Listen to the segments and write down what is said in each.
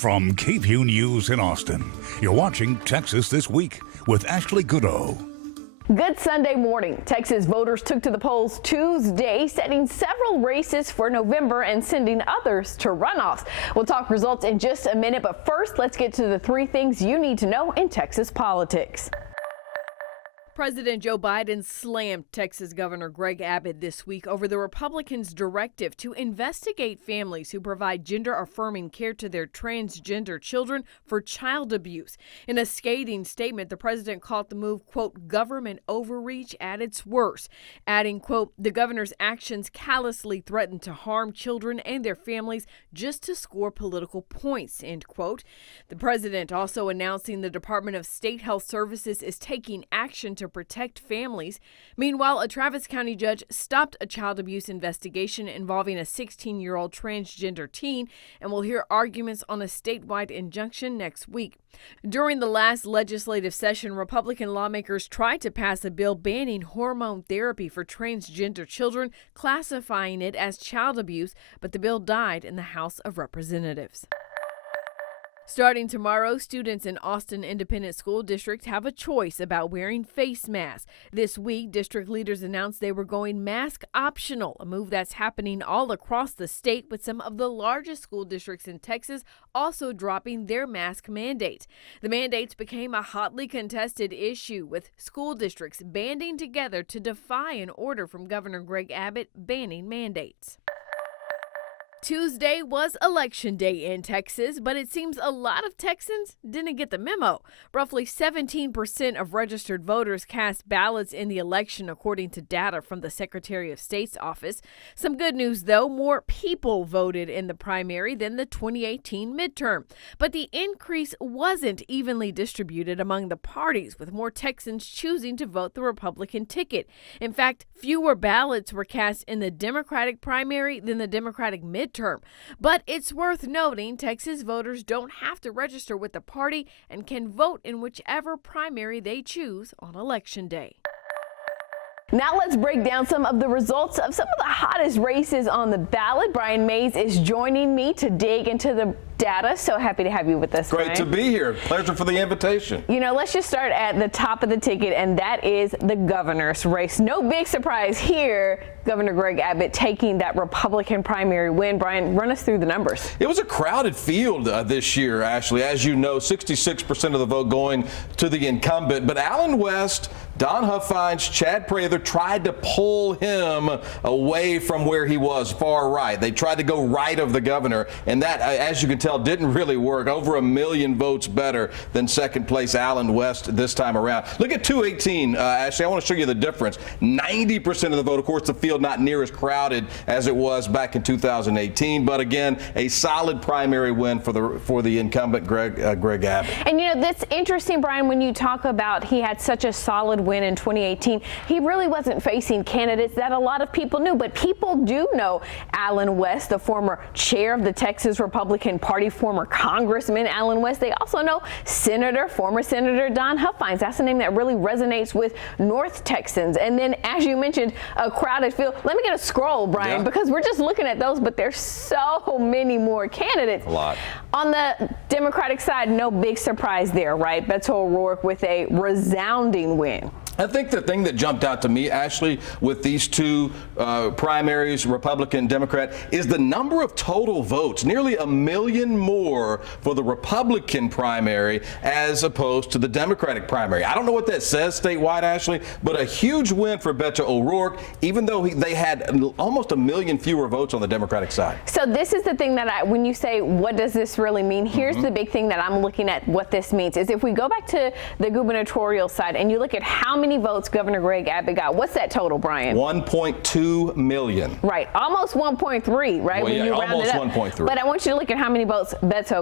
From KVUE News in Austin, you're watching Texas This Week with Ashley Goodo. Good Sunday morning. Texas voters took to the polls Tuesday, setting several races for November and sending others to runoffs. We'll talk results in just a minute, but first, let's get to the 3 things you need to know in Texas politics. President Joe Biden slammed Texas Governor Greg Abbott this week over the Republicans' directive to investigate families who provide gender-affirming care to their transgender children for child abuse. In a scathing statement, the president called the move, quote, government overreach at its worst, adding, quote, the governor's actions callously threaten to harm children and their families just to score political points, end quote. The president also announcing the Department of State Health Services is taking action to protect families. Meanwhile, a Travis County judge stopped a child abuse investigation involving a 16-year-old transgender teen, and we'll hear arguments on a statewide injunction next week. During the last legislative session, Republican lawmakers tried to pass a bill banning hormone therapy for transgender children, classifying it as child abuse, but the bill died in the House of Representatives. Starting tomorrow, students in Austin Independent School District have a choice about wearing face masks. This week, district leaders announced they were going mask optional, a move that's happening all across the state, with some of the largest school districts in Texas also dropping their mask mandates. The mandates became a hotly contested issue, with school districts banding together to defy an order from Governor Greg Abbott banning mandates. Tuesday was Election Day in Texas, but it seems a lot of Texans didn't get the memo. Roughly 17% of registered voters cast ballots in the election, according to data from the Secretary of State's office. Some good news, though. More people voted in the primary than the 2018 midterm. But the increase wasn't evenly distributed among the parties, with more Texans choosing to vote the Republican ticket. In fact, fewer ballots were cast in the Democratic primary than the Democratic midterm. But it's worth noting Texas voters don't have to register with the party and can vote in whichever primary they choose on Election Day. Now let's break down some of the results of some of the hottest races on the ballot. Brian Mays is joining me to dig into the data. So happy to have you with us, Great Brian. to be here. Pleasure for the invitation. You know, let's just start at the top of the ticket, and that is the governor's race. No big surprise here. Governor Greg Abbott taking that Republican primary win. Brian, run us through the numbers. It was a crowded field this year, Ashley. As you know, 66% of the vote going to the incumbent. But Allen West, Don Huffines, Chad Prather tried to pull him away from where he was, far right. They tried to go right of the governor, and that, as you can tell, didn't really work. Over 1 million votes better than second place Allen West this time around. Look at 218, Ashley. I want to show you the difference. 90% of the vote, of course, the field not near as crowded as it was back in 2018, but again, a solid primary win for the incumbent Greg Abbott. And you know, that's interesting, Brian, when you talk about he had such a solid win in 2018. He really wasn't facing candidates that a lot of people knew, but people do know Allen West, the former chair of the Texas Republican Party, former Congressman Allen West. They also know former Senator Don Huffines. That's a name that really resonates with North Texans. And then, as you mentioned, a crowded field. Let me get a scroll, Brian, because we're just looking at those, but there's so many more candidates. A lot. On the Democratic side, no big surprise there, right? Beto O'Rourke with a resounding win. I think the thing that jumped out to me, Ashley, with these two primaries, Republican, Democrat, is the number of total votes. Nearly 1 million more for the Republican primary as opposed to the Democratic primary. I don't know what that says statewide, Ashley, but a huge win for Beto O'Rourke, even though they had almost 1 million fewer votes on the Democratic side. So this is the thing that when you say, what does this really mean? Here's the big thing that I'm looking at what this means is if we go back to the gubernatorial side and you look at how many votes Governor Greg Abbott got. What's that total, Brian? 1.2 million. Right. Almost 1.3, right? Well, when you round almost it up. 1.3. But I want you to look at how many votes Beto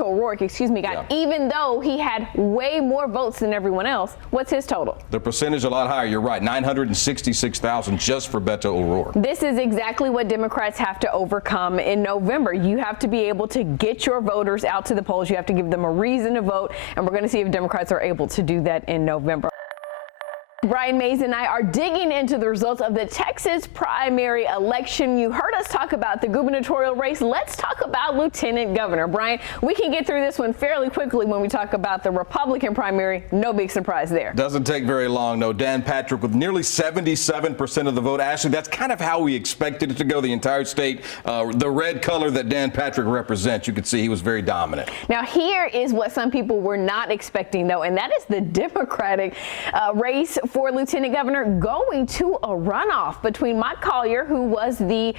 O'Rourke, got, even though he had way more votes than everyone else. What's his total? The percentage a lot higher. You're right. 966,000 just for Beto O'Rourke. This is exactly what Democrats have to overcome in November. You have to be able to get your voters out to the polls. You have to give them a reason to vote. And we're going to see if Democrats are able to do that in November. Brian Mays and I are digging into the results of the Texas primary election. You heard us talk about the gubernatorial race. Let's talk about lieutenant governor. Brian, we can get through this one fairly quickly when we talk about the Republican primary. No big surprise there. Doesn't take very long, no. Dan Patrick with nearly 77% of the vote. Ashley, that's kind of how we expected it to go the entire state. The red color that Dan Patrick represents, you could see he was very dominant. Now, here is what some people were not expecting, though, and that is the Democratic race for lieutenant governor going to a runoff between Mike Collier, who was the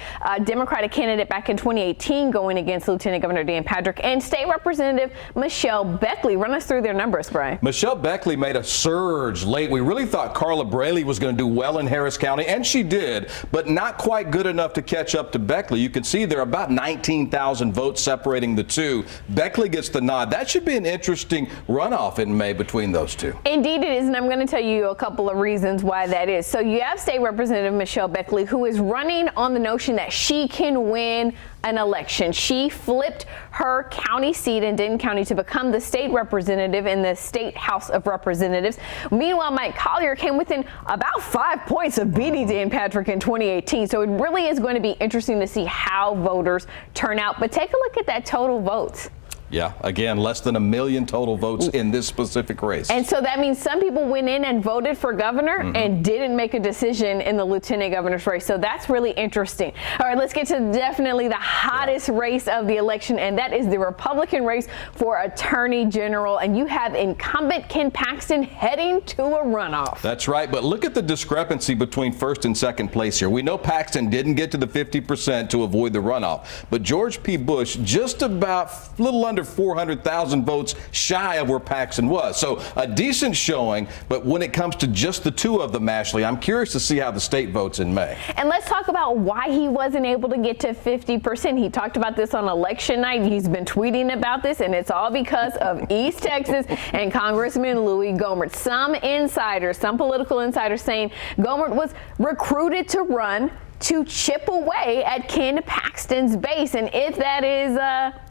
Democratic candidate back in 2018 going against Lieutenant Governor Dan Patrick, and State Representative Michelle Beckley. Run us through their numbers, Brian. Michelle Beckley made a surge late. We really thought Carla Braley was going to do well in Harris County, and she did, but not quite good enough to catch up to Beckley. You can see there are about 19,000 votes separating the two. Beckley gets the nod. That should be an interesting runoff in May between those two. Indeed it is, and I'm going to tell you a couple of reasons why that is. So you have State Representative Michelle Beckley, who is running on the notion that she can win an election. She flipped her county seat in Denton County to become the state representative in the State House of Representatives. Meanwhile, Mike Collier came within about 5 points of beating Dan Patrick in 2018. So it really is going to be interesting to see how voters turn out. But take a look at that total votes. Yeah, again, less than 1 million total votes in this specific race. And so that means some people went in and voted for governor and didn't make a decision in the lieutenant governor's race. So that's really interesting. All right, let's get to definitely the hottest race of the election, and that is the Republican race for attorney general. And you have incumbent Ken Paxton heading to a runoff. That's right, but look at the discrepancy between first and second place here. We know Paxton didn't get to the 50% to avoid the runoff, but George P. Bush just about a little under 400,000 votes shy of where Paxton was. So a decent showing, but when it comes to just the two of them, Ashley, I'm curious to see how the state votes in May. And let's talk about why he wasn't able to get to 50%. He talked about this on election night. He's been tweeting about this, and it's all because of East Texas and Congressman Louis Gohmert. Some insiders, some political insiders saying Gohmert was recruited to run to chip away at Ken Paxton's base. And if that is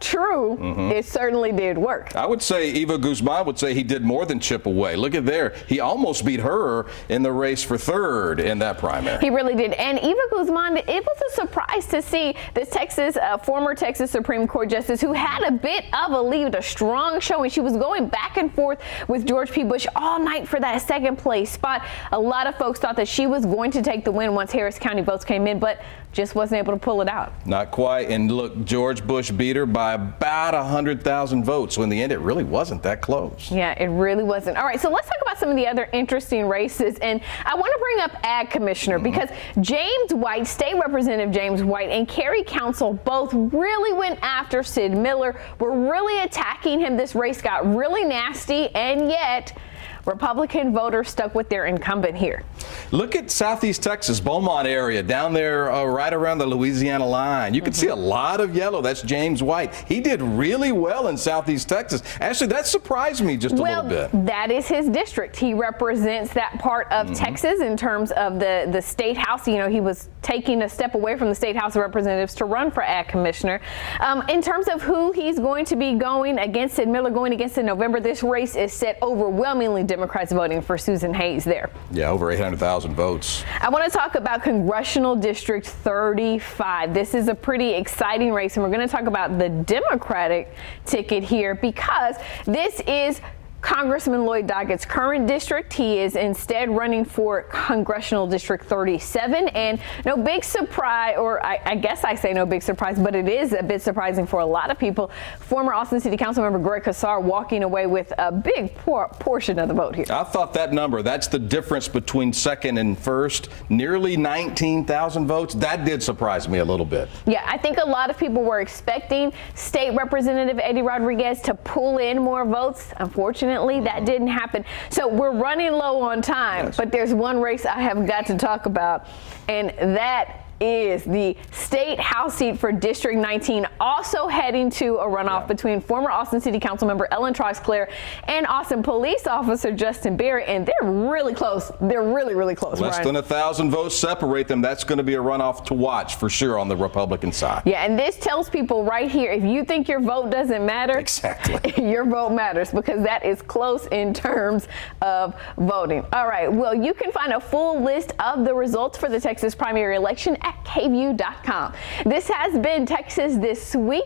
true, it certainly did work. I would say Eva Guzman would say he did more than chip away. Look at there. He almost beat her in the race for third in that primary. He really did. And Eva Guzman, it was a surprise to see this former Texas Supreme Court justice who had a bit of a lead, a strong showing. She was going back and forth with George P. Bush all night for that second place spot. A lot of folks thought that she was going to take the win once Harris County votes came in, but just wasn't able to pull it out. Not quite. And look, George Bush beat her by about 100,000 votes. So in the end, it really wasn't that close. Yeah, it really wasn't. All right, so let's talk about some of the other interesting races. And I want to bring up Ag Commissioner because James White, State Representative James White, and Cary Council both really went after Sid Miller, were really attacking him. This race got really nasty, and yet Republican voters stuck with their incumbent here. Look at Southeast Texas, Beaumont area, down there right around the Louisiana line. You can see a lot of yellow. That's James White. He did really well in Southeast Texas. Actually, that surprised me just a little bit. That is his district. He represents that part of Texas in terms of the state house. You know, he was taking a step away from the State House of Representatives to run for Ag Commissioner. In terms of who he's going to be going against, Sid Miller going against in November, this race is set overwhelmingly Democrats voting for Susan Hayes there. Yeah, over 800,000 votes. I want to talk about Congressional District 35. This is a pretty exciting race, and we're going to talk about the Democratic ticket here because this is Congressman Lloyd Dockett's current district. He is instead running for Congressional District 37, and no big surprise, or I guess I say no big surprise, but it is a bit surprising for a lot of people. Former Austin City Council member Greg Casar walking away with a big portion of the vote here. I thought that number, that's the difference between second and first, nearly 19,000 votes. That did surprise me a little bit. Yeah, I think a lot of people were expecting State Representative Eddie Rodriguez to pull in more votes. Unfortunately, that didn't happen. So we're running low on time, but there's one race I have got to talk about, and that is the state House seat for District 19, also heading to a runoff between former Austin City Council member Ellen Troxclair and Austin police officer Justin Berry, and they're really close. They're really, really close. Less than 1,000 votes separate them. That's going to be a runoff to watch for sure on the Republican side. Yeah, and this tells people right here, if you think your vote doesn't matter, exactly, your vote matters, because that is close in terms of voting. All right, well, you can find a full list of the results for the Texas primary election at KVUE.com. This has been Texas This Week.